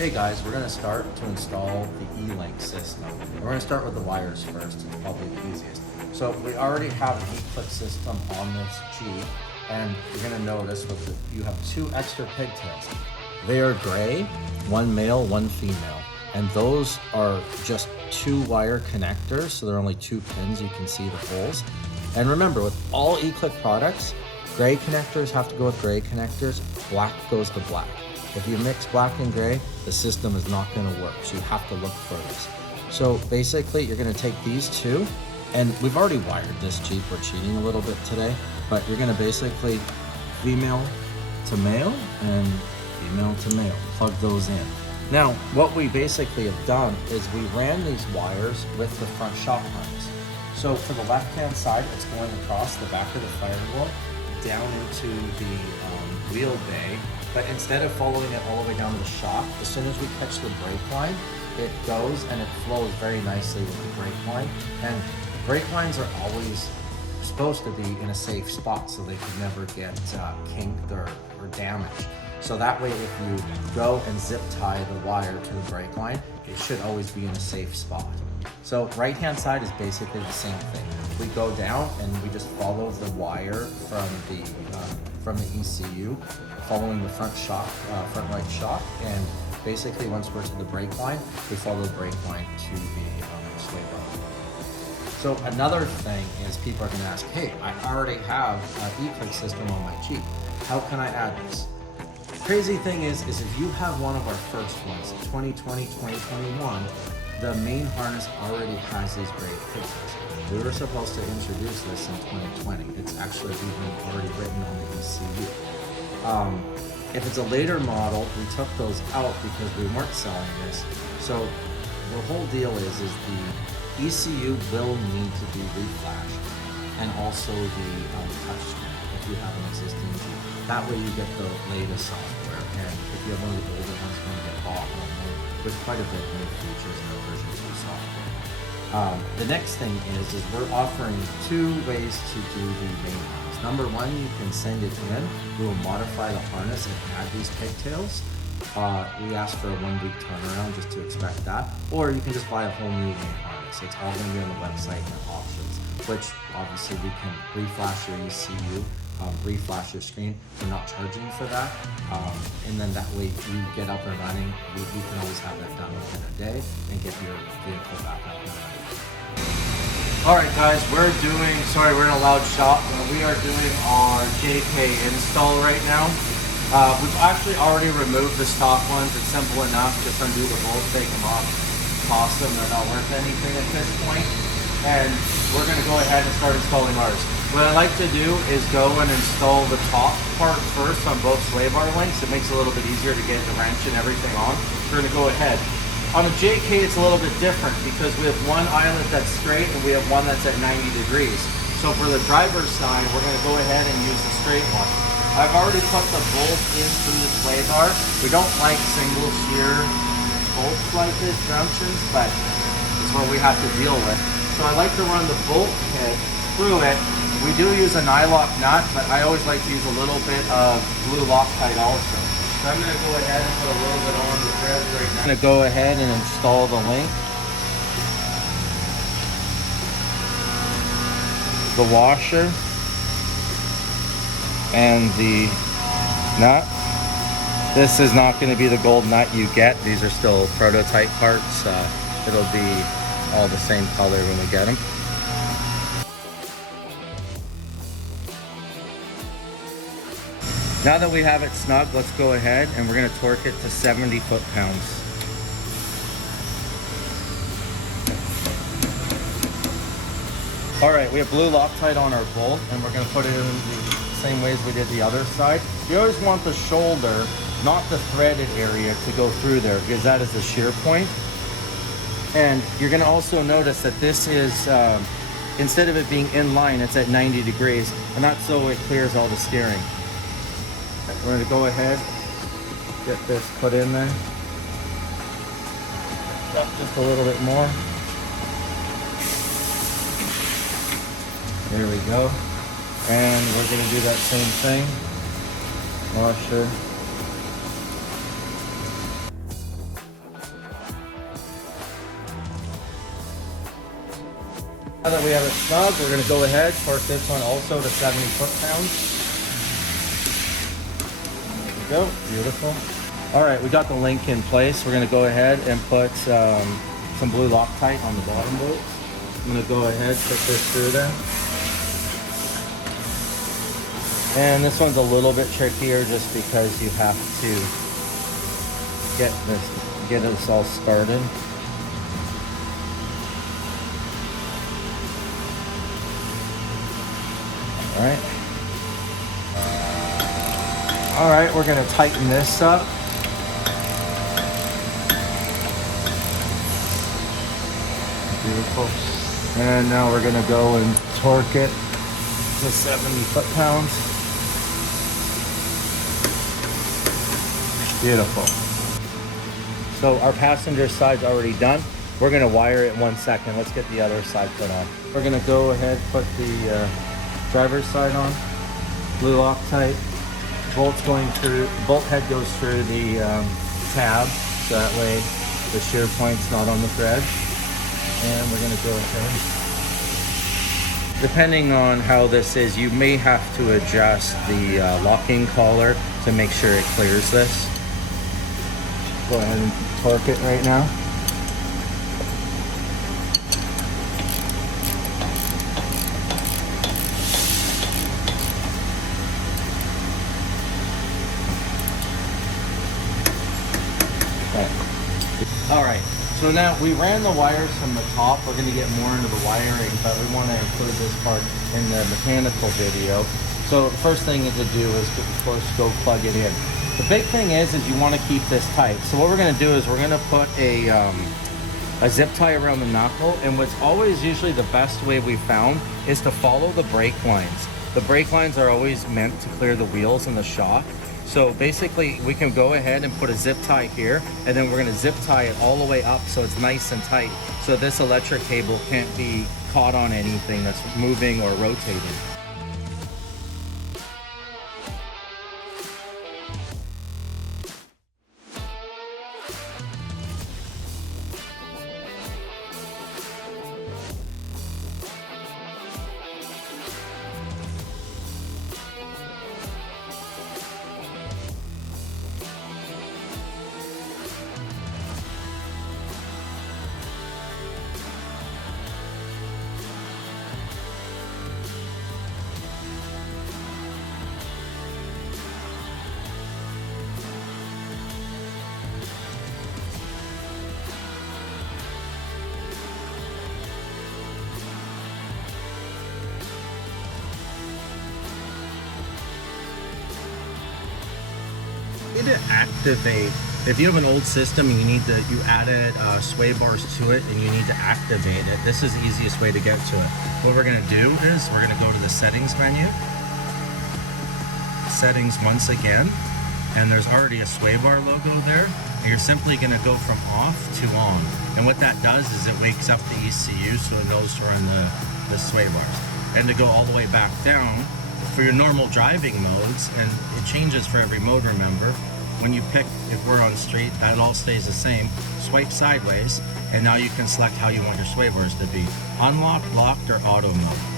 Hey guys, we're going to start to install the E-CLIK system. We're going to start with the wires first. It's probably the easiest. So we already have an E-CLIK system on this Jeep, and you're going to notice you have two extra pigtails. They are gray, one male, one female, and those are just two wire connectors, so there are only two pins. You can see the holes. And remember, with all E-CLIK products, gray connectors have to go with gray connectors, black goes to black. If you mix black and gray, the system is not going to work, so you have to look for this. So basically, you're going to take these two, and we've already wired this Jeep. We're cheating a little bit today, but you're going to basically female to male and female to male. Plug those in. Now, what we basically have done is we ran these wires with the front shock harness. So for the left-hand side, it's going across the back of the firewall down into the wheel bay. But instead of following it all the way down to the shock, as soon as we catch the brake line, it goes and it flows very nicely with the brake line. And brake lines are always supposed to be in a safe spot so they can never get kinked or damaged. So that way, if you go and zip tie the wire to the brake line, it should always be in a safe spot. So right-hand side is basically the same thing. We go down and we just follow the wire from the ECU, following the front right shock, and basically once we're to the brake line, we follow the brake line to the sway bar. So another thing is people are going to ask, hey, I already have an E-CLIK system on my Jeep. How can I add this? Crazy thing is if you have one of our first ones, 2020, 2021, the main harness already has these great pictures. We were supposed to introduce this in 2020. It's actually even already written on the ECU. If it's a later model, we took those out because we weren't selling this. So the whole deal is the ECU will need to be reflashed, and also the touchscreen if you have an existing Jeep. That way you get the latest software, and if you have one of the older ones, going to get bought with quite a bit more features in the version 2 software. The next thing is we're offering two ways to do the main harness. Number one, you can send it in. We will modify the harness and add these pigtails. We ask for a 1 week turnaround just to expect that. Or you can just buy a whole new main harness. It's all going to be on the website and options, which obviously we can reflash your ECU, reflash your screen. We're not charging for that. And then that way you get up and running. We can always have that done within a day and get your vehicle back up and running. Alright guys, we're in a loud shop. We are doing our JK install right now. We've actually already removed the stock ones. It's simple enough. Just undo the bolts, take them off, toss them. They're not worth anything at this point. And we're going to go ahead and start installing ours. What I like to do is go and install the top part first on both sway bar links. It makes it a little bit easier to get the wrench and everything on. We're going to go ahead. On a JK, it's a little bit different because we have one eyelet that's straight and we have one that's at 90 degrees. So for the driver's side, we're going to go ahead and use the straight one. I've already put the bolt in through the sway bar. We don't like single shear bolts like this, junctions, but it's what we have to deal with. So I like to run the bolt head through it. We do use a nylock nut, but I always like to use a little bit of blue Loctite also. So I'm going to go ahead and put a little bit on the thread right now. I'm going to go ahead and install the link, the washer, and the nut. This is not going to be the gold nut you get. These are still prototype parts. It'll be all the same color when we get them. Now that we have it snug, let's go ahead and we're going to torque it to 70 foot-pounds. Alright, we have blue Loctite on our bolt, and we're going to put it in the same ways we did the other side. You always want the shoulder, not the threaded area, to go through there because that is the shear point. And you're going to also notice that this is, instead of it being in line, it's at 90 degrees, and that's so it clears all the steering. We're going to go ahead, get this put in there. Just a little bit more. There we go. And we're going to do that same thing. Washer. Now that we have it snug, we're going to go ahead, torque this one also to 70 foot-pounds. There we go, beautiful. All right, we got the link in place. We're going to go ahead and put some blue Loctite on the bottom bolt. I'm going to go ahead, put this through there. And this one's a little bit trickier just because you have to get this all started. All right, we're gonna tighten this up. Beautiful. And now we're gonna go and torque it to 70 foot-pounds. Beautiful. So our passenger side's already done. We're gonna wire it 1 second. Let's get the other side put on. We're gonna go ahead, put the driver's side on. Blue Loctite. Bolt's going through, bolt head goes through the tab, so that way the shear point's not on the thread. And we're gonna go ahead. Depending on how this is, you may have to adjust the locking collar to make sure it clears this. Go ahead and torque it right now. All right, so now we ran the wires from the top. We're gonna get more into the wiring, but we wanna include this part in the mechanical video. So the first thing to do is, of course, go plug it in. The big thing is you wanna keep this tight. So what we're gonna do is we're gonna put a zip tie around the knuckle, and what's always usually the best way we found is to follow the brake lines. The brake lines are always meant to clear the wheels and the shock. So basically we can go ahead and put a zip tie here, and then we're gonna zip tie it all the way up so it's nice and tight, so this electric cable can't be caught on anything that's moving or rotating. To activate, if you have an old system and you added sway bars to it and you need to activate it, this is the easiest way to get to it. What we're going to do is we're going to go to the settings menu, settings once again, and there's already a sway bar logo there. You're simply going to go from off to on, and what that does is it wakes up the ECU so it knows to run the sway bars. And to go all the way back down for your normal driving modes, and it changes for every mode, remember. When you pick, if we're on street, that all stays the same. Swipe sideways, and now you can select how you want your sway bars to be. Unlocked, locked, or auto mode.